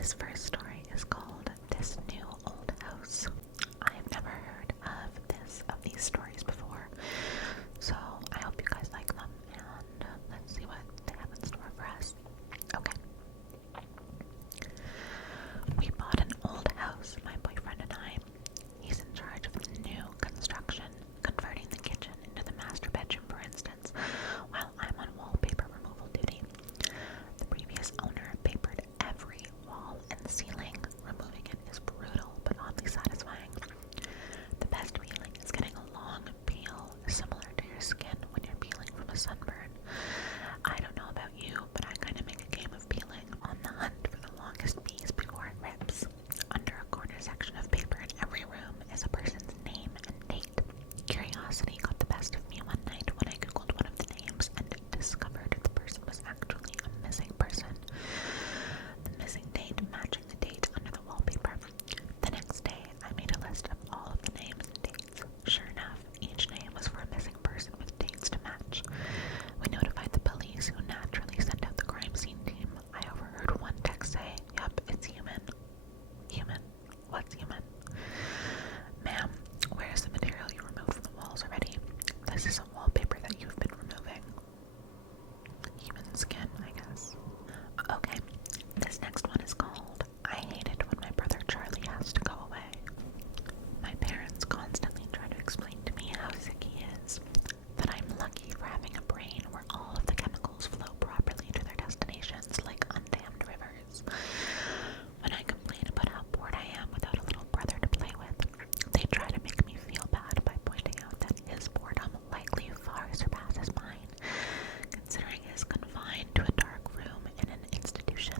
This first story is called This New Old House. I have never heard of these stories before, so I hope you guys like them, and let's see what they have in store for us. Okay. We bought an old house, my boyfriend and I. He's in charge of the new construction, converting the kitchen into the master bedroom, for instance, while I'm on wallpaper removal duty. The previous owner papered every wall and ceiling. Removing it is brutal, but oddly satisfying. The best feeling is getting a long peel, similar to your skin when you're peeling from a sunburn. I don't know about you, but I kind of make a game of peeling, on the hunt for the longest piece before it rips. Under a corner section of paper in every room is a person's name and date. Curiosity got the best of me one night when I googled one of the names and discovered the person was actually a missing person. The missing date matching the date under the wallpaper. The next day, I made a list of all of the names and dates. Sure enough, each name was for a missing person with dates to match. We notified the police, who naturally sent out the crime scene team. I overheard one text say, "Yup, it's human." Human? What's human? Ma'am, where's the material you removed from the walls already? This isn't wallpaper that you've been removing. Human skin, I guess. Okay, this next one is called I Hate It When My Brother Charlie Has to Go Away. My parents constantly try to explain to me how sick he is, that I'm lucky for having a brain where all of the chemicals flow properly to their destinations like undammed rivers. When I complain about how bored I am without a little brother to play with, they try to make me feel bad by pointing out that his boredom likely far surpasses mine, considering he is confined to a dark room in an institution.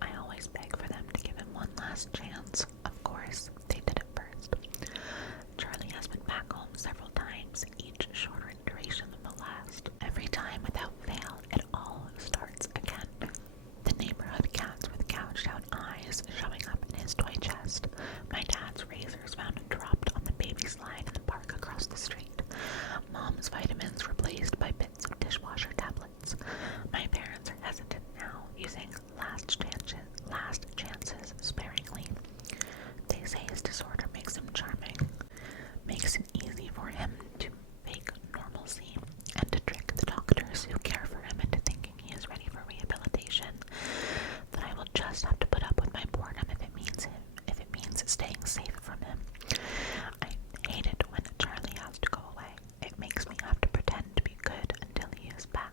I always beg for them to give him one last chance. Of course, they did it first. Charlie has been back home several times, each shorter in duration than the last. Every time, without fail, it all starts again. The neighborhood cats with gouged out eyes showing up in his toy chest. My dad's razors found dropped on the baby slide in the park across the street. Mom's vitamins replaced by bits of dishwasher tablets. My parents are hesitant now, using last chances sparingly. They say his disorder makes him charming, makes it easy for him to fake normalcy, and to trick the doctors who care for him into thinking he is ready for rehabilitation. That I will just have to put up with my boredom if it means staying safe from him. I hate it when Charlie has to go away. It makes me have to pretend to be good until he is back.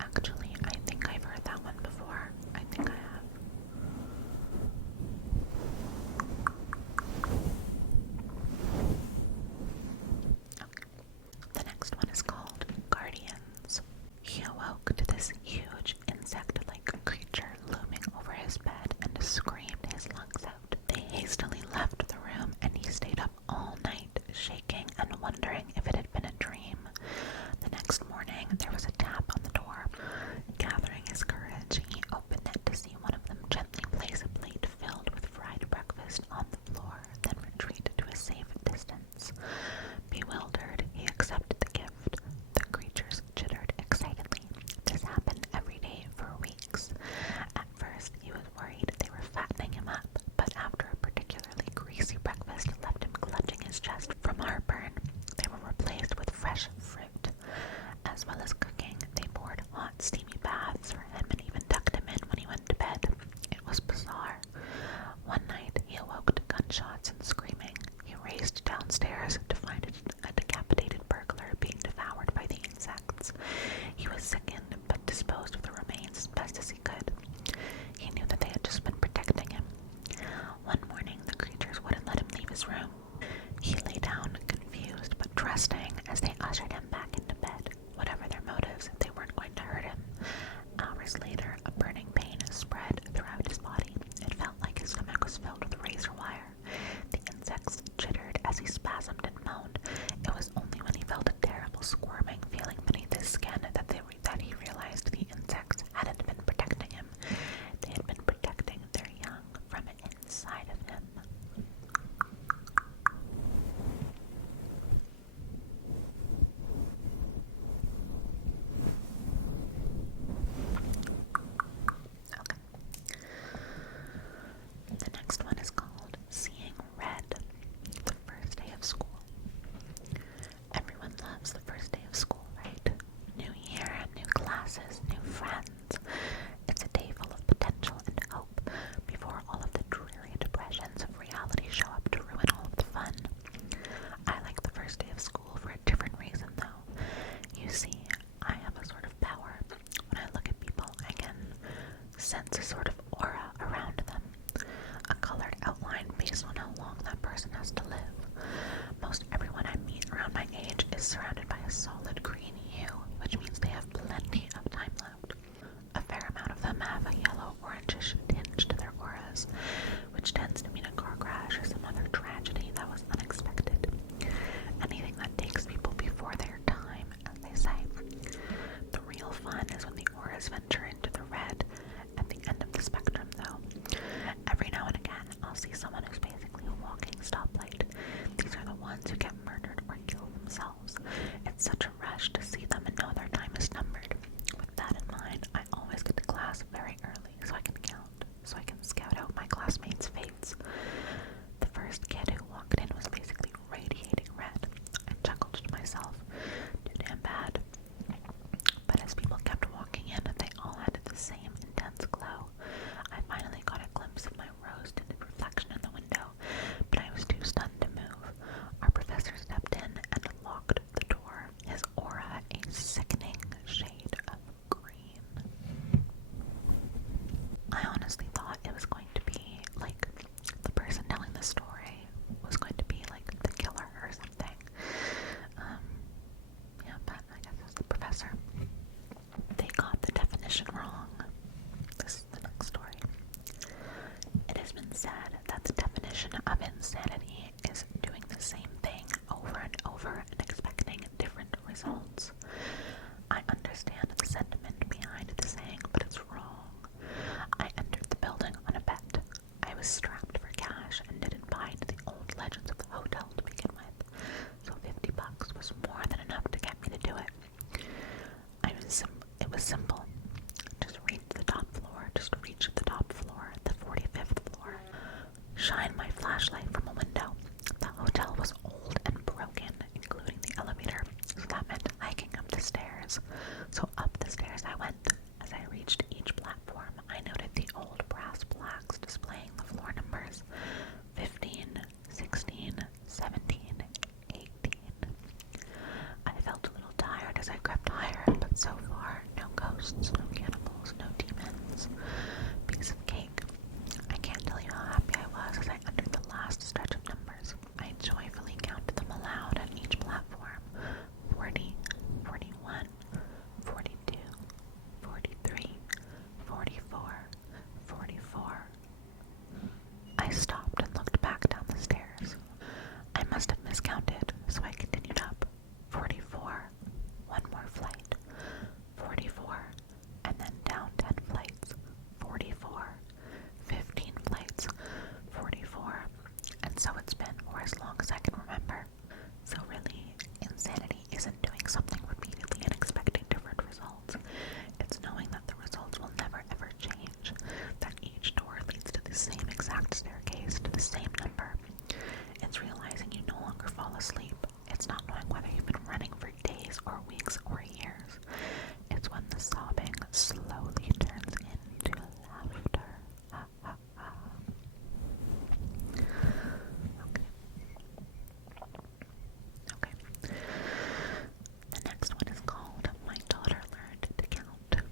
Actually, I think I've heard that one before. I think I have. Okay. The next one is called Guardians. He awoke to this huge insect-like creature looming over his bed and screamed his lungs out. They hastily left the room and he stayed up all night, shaking and wondering if it had been a dream. The next morning, there was a tap on the door. Gathering his courage, he opened it to see one of them gently place a plate filled with fried breakfast on the floor, then retreat to a safe distance. Bewildered, he accepted the gift. The creatures chittered excitedly. This happened every sense a sort of aura around them, a colored outline based on how long that person has to live. Most everyone I meet around my age is surrounded by a solid green hue, which means they have plenty of time left. A fair amount of them have a yellow-orangish tinge to their auras, which tends to mean a car crash or some other tragedy that was unexpected. Anything that takes people before their time, as they say. The real fun is when the auras venture into the red at the end of the spectrum, though. Every now and again, I'll see someone who's basically a walking stoplight. These are the ones who get murdered or kill themselves. It's such a rush to see them and know their time is numbered. With that in mind, I always get to class very early so I can scout out my classmates' fates. The first kid who walked in was basically radiating red. I chuckled to myself, too damn bad. But as people kept walking in, they all had the same intense glow. I finally got a glimpse of my rose-tinted reflection in the window, but I was too stunned to move. Our professor stepped in and locked the door, his aura a sickening shade of green. I honestly thought it was going to be like the person telling the story was going to be like the killer or something. Yeah, but I guess it's the professor. They got the definition wrong. This is the next story. It has been said that the definition of insanity is doing the same thing over and over and expecting different results. I understand the sentiment behind the saying, but it's wrong. I entered the building on a bet. I was strapped for cash and didn't buy into the old legends of the hotel to begin with, so $50 was more than enough to get me to do it. It was simple. Just reach the top floor, the 45th floor. Shine my flashlight from a window. The hotel was old and broken, including the elevator, so that meant hiking up the stairs. So up the stairs I went. As I reached each platform, I noted the old brass plaques displaying the floor numbers: 15, 16, 17, 18. I felt a little tired as I crept higher, but so far, no ghosts, no cannibals, no demons. Piece of cake. I can't tell you how happy I was as I entered the last stretch of numbers. I joyfully counted them aloud at each platform: 40, 41, 42, 43, 44, 44. I stopped and looked back down the stairs. I must have miscounted, so I continued up. 44, one more flight. 44, and then down 10 flights. 44, 15 flights. 44, and so it's been for as long as I can remember. So really, insanity isn't doing something repeatedly and expecting different results. It's knowing that the results will never ever change, that each door leads to the same exact staircase, to the same number. It's realizing you no longer fall asleep. It's not knowing whether you've been running for days or weeks or years. It's when the sobbing slowly turns into laughter. Ha ha ha. Okay. The next one is called My Daughter Learned to Count.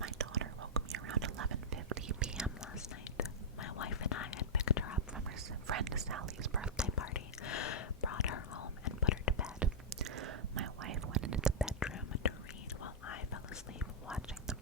My daughter woke me around 11:50 p.m. last night. My wife and I had picked her up from her friend Sally's birthday party, brought her home, and put her to bed. My wife went into the bedroom to read while I fell asleep watching the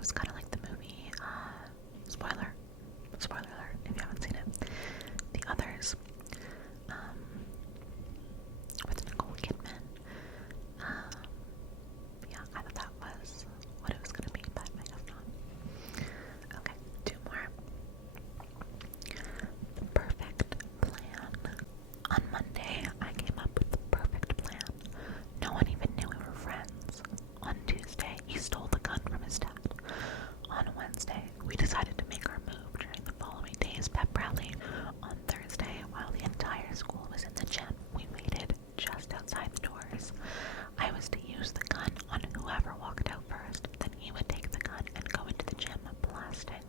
was kind of like the movie, spoiler alert if you haven't seen it. The Others, with Nicole Kidman. Yeah, I thought that was what it was going to be, but I guess not. Okay, two more. The perfect plan. On Monday, I came up with the perfect plan. No one even knew we were friends. On Tuesday, he stole the gun from his dad. On Wednesday, we decided to make our move during the following day's pep rally. On Thursday, while the entire school was in the gym, we waited just outside the doors. I was to use the gun on whoever walked out first, then he would take the gun and go into the gym blasting.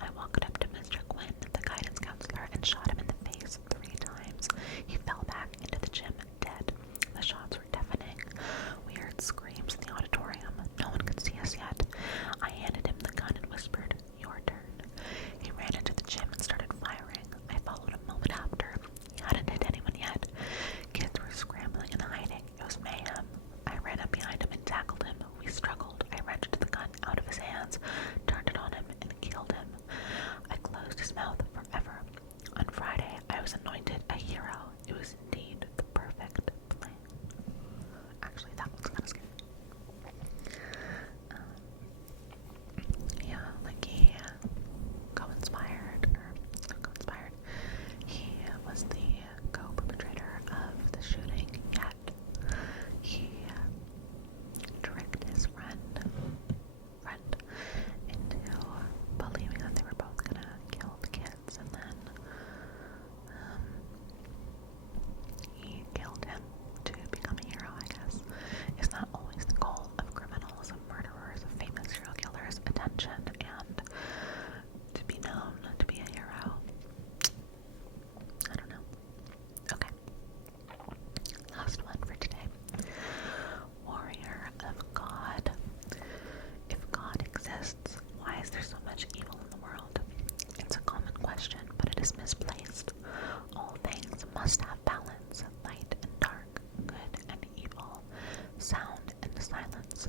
I walked up to Mr. Quinn, the guidance counselor, and shot him in the face 3 times. He fell back into the gym dead. The shots were deafening. We heard screams in the auditorium. No one could see us yet. I handed him the gun and whispered, "Your turn." He ran into the gym and started firing. I followed a moment after. He hadn't hit anyone yet. Kids were scrambling and hiding. It was mayhem. I ran up behind him and tackled him. We struggled. I wrenched the gun out of his hands, turned it on him, and killed him. I closed his mouth forever. On Friday, I was anointed a hero. It was indeed the perfect plan. Actually, that one's kind of scary. Yeah, like he co-inspired, or not co-inspired, he was the co-perpetrator of the shooting, yet he tricked his friend into believing that they were both gonna kill the kids, and then he killed him to become a hero, I guess. It's not always the goal of criminals, of murderers, of famous serial killers, attention and to be known, to be a hero. I don't know. Okay. Last one for today. Warrior of God. If God exists, why is there so much evil in the world? It's a common question, but it is misplaced. All things must have balance, light and dark, good and evil, sound and silence.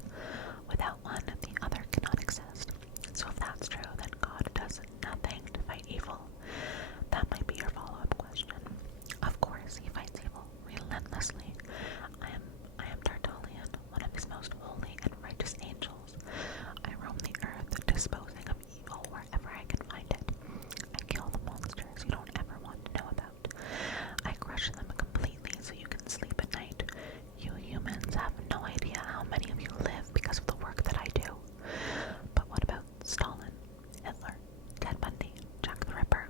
Without one, the other cannot exist. So if that's true, then God does nothing to fight evil. That might be your follow-up question. Of course, he fights evil relentlessly. I am Tertullian, one of his most holy and righteous angels. I roam the earth, disposing of evil wherever I can find it. I kill the monsters you don't ever want to know about. I crush them completely so you can sleep at night. You humans have no idea how many of you live because of the work that I do. But what about Stalin, Hitler, Ted Bundy, Jack the Ripper?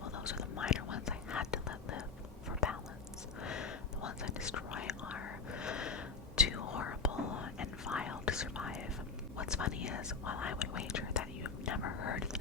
Well, those are the minor ones I had to let live for balance. The ones I destroy are too horrible and vile to survive. What's funny is, while I would wager that you've never heard the